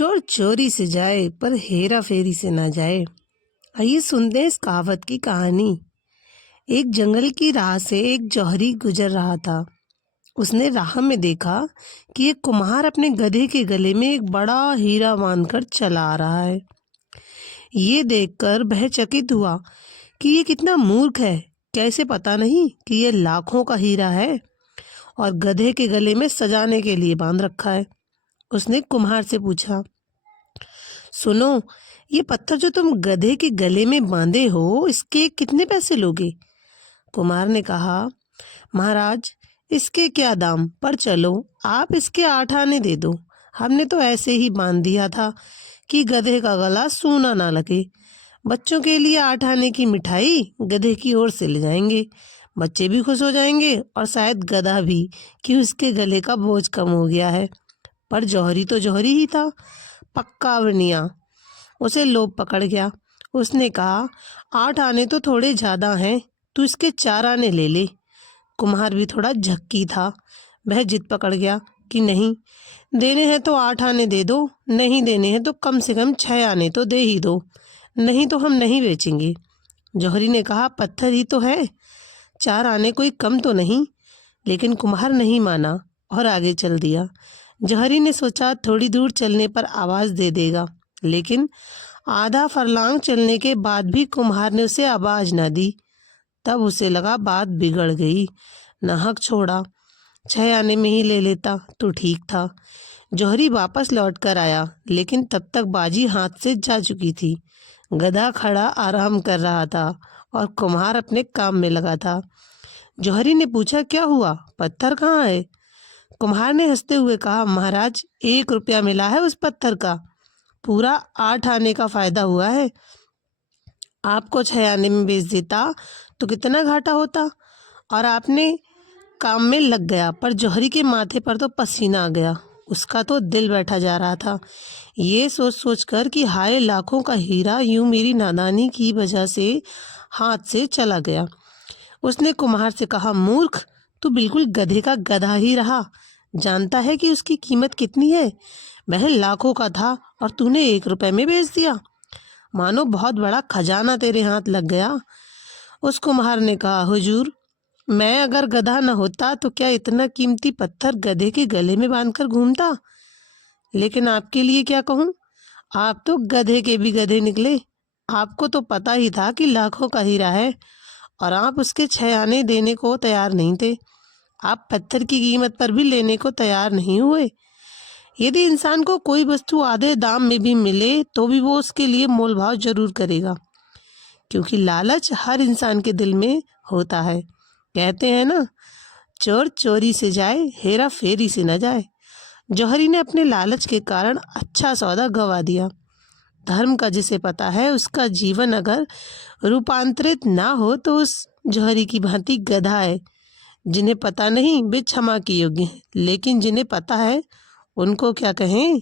चोर चोरी से जाए पर हेरा फेरी से ना जाए। आइए सुनते हैं इस कहावत की कहानी। एक जंगल की राह से एक जौहरी गुजर रहा था। उसने राह में देखा कि एक कुम्हार अपने गधे के गले में एक बड़ा हीरा बांधकर चला आ रहा है। ये देखकर वह चकित हुआ कि ये कितना मूर्ख है। कैसे पता नहीं कि ये लाखों का हीरा है और गधे के गले में सजाने के लिए बांध रखा है। उसने कुम्हार से पूछा, सुनो, ये पत्थर जो तुम गधे के गले में बांधे हो, इसके कितने पैसे लोगे? कुम्हार ने कहा, महाराज, इसके क्या दाम, पर चलो आप इसके 8 आने दे दो। हमने तो ऐसे ही बांध दिया था कि गधे का गला सूना ना लगे। बच्चों के लिए 8 आने की मिठाई गधे की ओर से ले जाएंगे। बच्चे भी खुश हो जाएंगे और शायद गधा भी, कि उसके गले का बोझ कम हो गया है। पर जौहरी तो जौहरी ही था, पक्का अवनिया। उसे लोभ पकड़ गया। उसने कहा, 8 आने तो थोड़े ज़्यादा हैं, तू इसके 4 आने ले ले। कुम्हार भी थोड़ा झक्की था। वह जिद पकड़ गया कि नहीं, देने हैं तो 8 आने दे दो, नहीं देने हैं तो कम से कम 6 आने तो दे ही दो, नहीं तो हम नहीं बेचेंगे। जौहरी ने कहा, पत्थर ही तो है, 4 आने कोई कम तो नहीं। लेकिन कुम्हार नहीं माना और आगे चल दिया। जौहरी ने सोचा थोड़ी दूर चलने पर आवाज़ दे देगा, लेकिन आधा फरलांग चलने के बाद भी कुम्हार ने उसे आवाज़ न दी। तब उसे लगा बात बिगड़ गई। नाहक छोड़ा, 6 आने में ही ले लेता तो ठीक था। जौहरी वापस लौट कर आया, लेकिन तब तक बाजी हाथ से जा चुकी थी। गधा खड़ा आराम कर रहा था और कुम्हार अपने काम में लगा था। जौहरी ने पूछा, क्या हुआ, पत्थर कहाँ है? कुम्हार ने हंसते हुए कहा, महाराज, 1 रुपया मिला है उस पत्थर का, पूरा 8 आने का फायदा हुआ है। आपको 6 आने में बेच देता तो कितना घाटा होता। और आपने काम में लग गया। पर जौहरी के माथे पर तो पसीना आ गया। उसका तो दिल बैठा जा रहा था। ये सोच सोच कर कि हाय, लाखों का हीरा यूं मेरी नादानी की वजह से हाथ से चला गया। उसने कुम्हार से कहा, मूर्ख, तू बिल्कुल गधे का गधा ही रहा। जानता है कि उसकी कीमत कितनी है? वह लाखों का था और तूने 1 रुपए में बेच दिया। मानो बहुत बड़ा खजाना तेरे हाथ लग गया। उस कुम्हार ने कहा, हुजूर, मैं अगर गधा न होता तो क्या इतना कीमती पत्थर गधे के गले में बांधकर घूमता? लेकिन आपके लिए क्या कहूँ, आप तो गधे के भी गधे निकले। आपको तो पता ही था कि लाखों का हीरा है और आप उसके 6 आने देने को तैयार नहीं थे। आप पत्थर की कीमत पर भी लेने को तैयार नहीं हुए। यदि इंसान को कोई वस्तु आधे दाम में भी मिले तो भी वो उसके लिए मोल भाव जरूर करेगा, क्योंकि लालच हर इंसान के दिल में होता है। कहते हैं ना, चोर चोरी से जाए, हेरा फेरी से न जाए। जौहरी ने अपने लालच के कारण अच्छा सौदा गंवा दिया। धर्म का जिसे पता है, उसका जीवन अगर रूपांतरित ना हो तो उस जौहरी की भांति गधा है। जिन्हें पता नहीं वे क्षमा के योग्य हैं, लेकिन जिन्हें पता है उनको क्या कहें।